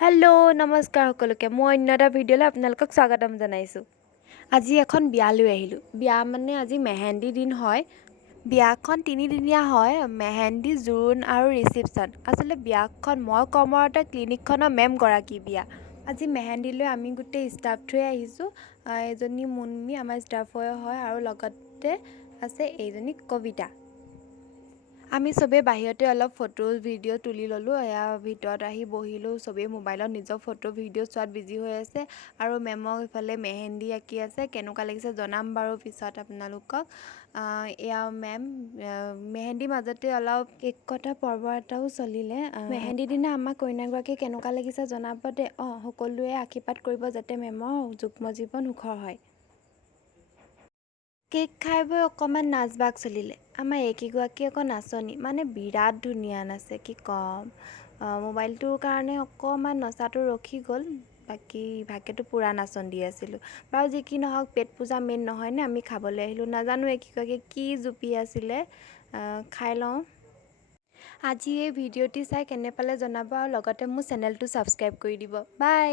Hello' নমস্কাৰ সকলোকে মই অন্য এটা ভিডিঅ'লৈ আপোনালোকক স্বাগতম জনাইছোঁ। আজি এখন বিয়ালৈ আহিলোঁ। বিয়া মানে আজি মেহেন্দি দিন হয়। বিয়াখন তিনিদিনীয়া হয়, মেহেন্দি, জোৰোণ আৰু ৰিচিপশ্যন। আচলতে বিয়াখন মই কৰ্মৰত ক্লিনিকখনৰ মেমগৰাকী বিয়া। আজি মেহেন্দিলৈ আমি গোটেই ষ্টাফটোৱে আহিছোঁ। এজনী মুন্মি আমাৰ ষ্টাফৰে হয় আৰু লগতে আছে এইজনী কবিতা। আমি চবেই বাহিৰতে অলপ ফটো ভিডিঅ' তুলি ল'লোঁ। এয়া ভিতৰত আহি বহিলোঁ, চবেই মোবাইলত নিজৰ ফটো ভিডিঅ' চোৱাত বিজি হৈ আছে আৰু মেমক ইফালে মেহেন্দি আঁকি আছে। কেনেকুৱা লাগিছে জনাম বাৰু পিছত আপোনালোকক। এয়া মেম মেহেন্দিৰ মাজতে অলপ কেক কটা পৰ্ব এটাও চলিলে। মেহেন্দিৰ দিনা আমাক কইনাগৰাকী কেনেকুৱা লাগিছে জনাব দে। সকলোৱে আশীৰ্বাদ কৰিব যাতে মেমৰ যুগ্ম জীৱন সুখৰ হয়। কেক খাই বৈ অকণমান নাচ বাগ চলিলে। আমাৰ এইকেইগৰাকী আকৌ নাচনী মানে বিৰাট ধুনীয়া নাচে, কি ক'ম। মোবাইলটোৰ কাৰণে অকণমান নচাটো ৰখি গ'ল, বাকী ভাগেতো পূৰা নাচন দি আছিলোঁ। বাৰু যি কি নহওক, পেট পূজা মেইন নহয়নে, আমি খাবলৈ আহিলোঁ। নাজানো এইকেইগৰাকী কি জুপি আছিলে, খাই লওঁ। আজি এই ভিডিঅ'টি চাই কেনে পালে জনাব আৰু লগতে মোৰ চেনেলটো ছাবস্ক্ৰাইব কৰি দিব। বাই।